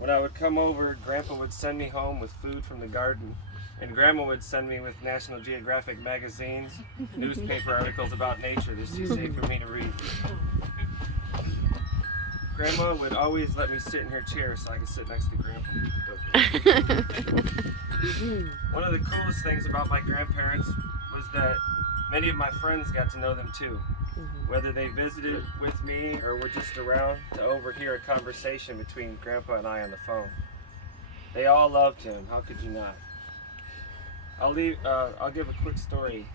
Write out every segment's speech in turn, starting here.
When I would come over, Grandpa would send me home with food from the garden, and Grandma would send me with National Geographic magazines, newspaper articles about nature that's too safe for me to read. Grandma would always let me sit in her chair so I could sit next to Grandpa. One of the coolest things about my grandparents was that many of my friends got to know them too. Whether they visited with me or were just around to overhear a conversation between Grandpa and I on the phone. They all loved him. How could you not? I'll give a quick story.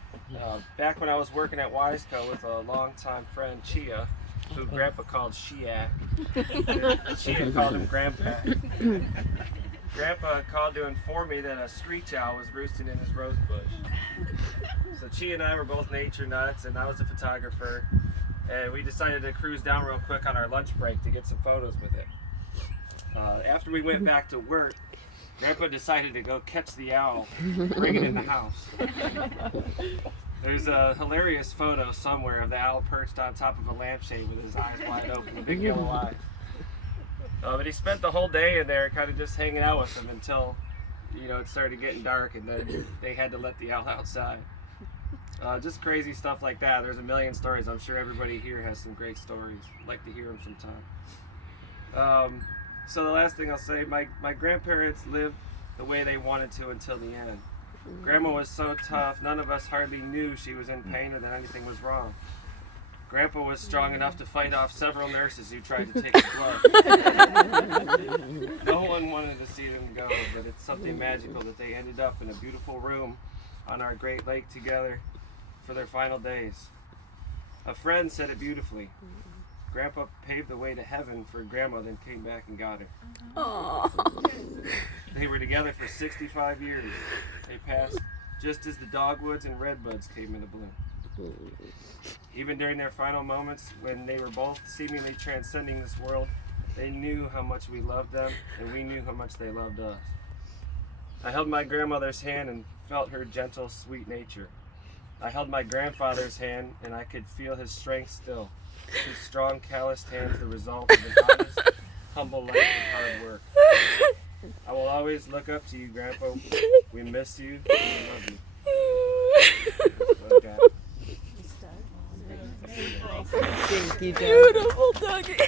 Back when I was working at Wiseco with a longtime friend, Chia, who Grandpa called Shiak, Chia called him Grandpa. Grandpa called to inform me that a screech owl was roosting in his rose bush. So Chia and I were both nature nuts, and I was a photographer, and we decided to cruise down real quick on our lunch break to get some photos with it. After we went back to work, Grandpa decided to go catch the owl, bring it in the house. There's a hilarious photo somewhere of the owl perched on top of a lampshade with his eyes wide open, big yellow eyes. But he spent the whole day in there kind of just hanging out with them until, it started getting dark, and then they had to let the owl outside. Just crazy stuff like that. There's a million stories. I'm sure everybody here has some great stories. I'd like to hear them sometime. So the last thing I'll say, my grandparents lived the way they wanted to until the end. Grandma was so tough, none of us hardly knew she was in pain or that anything was wrong. Grandpa was strong enough to fight off several nurses who tried to take his blood. No one wanted to see them go, but it's something magical that they ended up in a beautiful room on our Great Lake together for their final days. A friend said it beautifully. Grandpa paved the way to heaven for Grandma, then came back and got her. Aww. They were together for 65 years. They passed just as the dogwoods and redbuds came into bloom. Even during their final moments, when they were both seemingly transcending this world, they knew how much we loved them, and we knew how much they loved us. I held my grandmother's hand and felt her gentle, sweet nature. I held my grandfather's hand, and I could feel his strength still. His strong, calloused hands, the result of an honest, humble life and hard work. I will always look up to you, Grandpa. We miss you, and we love you. Okay. Thank you, Beautiful, Dougie.